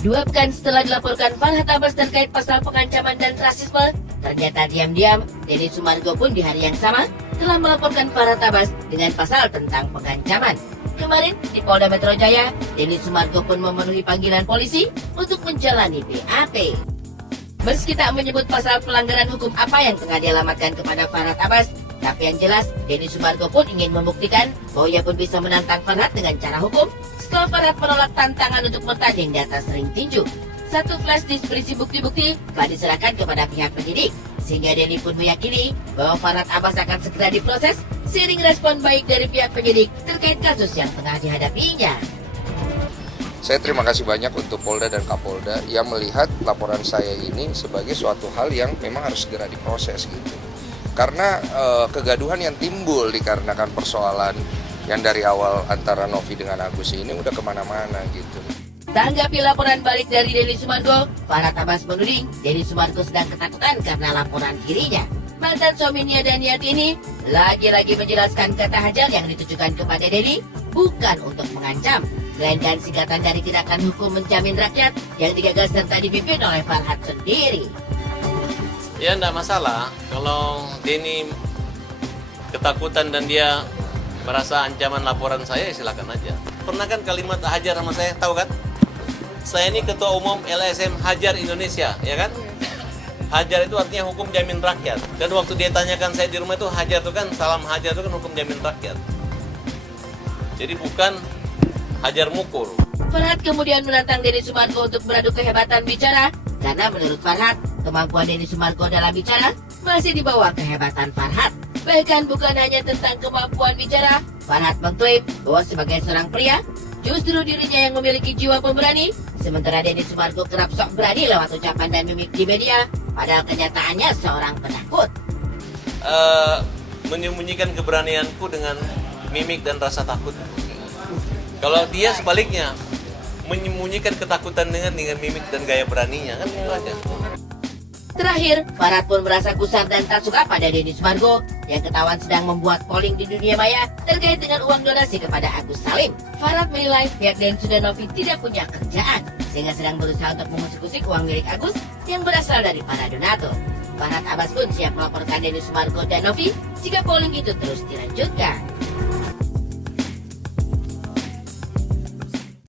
2 pekan setelah dilaporkan Farhad Abbas terkait pasal pengancaman dan rasisme, ternyata diam-diam Denny Sumargo pun di hari yang sama telah melaporkan Farhad Abbas dengan pasal tentang pengancaman. Kemarin di Polda Metro Jaya, Denny Sumargo pun memenuhi panggilan polisi untuk menjalani BAP. Meski tak menyebut pasal pelanggaran hukum apa yang tengah dialamatkan kepada Farhad Abbas, tapi yang jelas Denny Sumargo pun ingin membuktikan bahwa ia pun bisa menantang Farhad dengan cara hukum setelah Farhad menolak tantangan untuk bertanding di atas ring tinju. 1 flash disk berisi bukti-bukti telah diserahkan kepada pihak penyidik, sehingga Denny pun meyakini bahwa Farhad Abbas akan segera diproses seiring respon baik dari pihak penyidik terkait kasus yang tengah dihadapinya. Saya terima kasih banyak untuk Polda dan Kapolda yang melihat laporan saya ini sebagai suatu hal yang memang harus segera diproses gitu. Karena kegaduhan yang timbul dikarenakan persoalan yang dari awal antara Novi dengan Agus ini udah kemana-mana gitu. Tanggapi laporan balik dari Denny Sumargo, Farhad Abbas menuding Denny Sumargo sedang ketakutan karena laporan dirinya. Mantan suami Nia Daniati ini lagi-lagi menjelaskan kata hajar yang ditujukan kepada Denny bukan untuk mengancam, melainkan singkatan dari tindakan hukum menjamin rakyat yang digagas serta dipimpin oleh Farhad sendiri. Ya enggak masalah kalau Denny ketakutan dan dia merasa ancaman laporan saya, ya silakan aja. Pernah kan kalimat hajar sama saya, tahu kan? Saya ini ketua umum LSM Hajar Indonesia, ya kan? Hajar itu artinya hukum jamin rakyat. Dan waktu dia tanyakan saya di rumah itu hajar itu kan, salam hajar itu kan hukum jamin rakyat. Jadi bukan hajar mukul. Farhad kemudian menantang Denny Sumargo untuk beradu kehebatan bicara karena menurut Farhad, kemampuan Denny Sumargo dalam bicara masih di bawah kehebatan Farhad. Bahkan bukan hanya tentang kemampuan bicara, Farhad mengklaim bahwa sebagai seorang pria, justru dirinya yang memiliki jiwa pemberani, sementara Denny Sumargo kerap sok berani lewat ucapan dan mimik di media, padahal kenyataannya seorang penakut. Menyembunyikan keberanianku dengan mimik dan rasa takut. Kalau dia sebaliknya, menyembunyikan ketakutan dengan mimik dan gaya beraninya, kan itu aja. Terakhir, Farhad pun merasa gusar dan tak suka pada Denny Sumargo yang ketahuan sedang membuat polling di dunia maya terkait dengan uang donasi kepada Agus Salim. Farhad menilai pihak Densus dan Novi tidak punya kerjaan, sehingga sedang berusaha untuk mengusik-usik uang milik Agus yang berasal dari para donatur. Farhad Abbas pun siap melaporkan Denny Sumargo dan Novi jika polling itu terus dilanjutkan.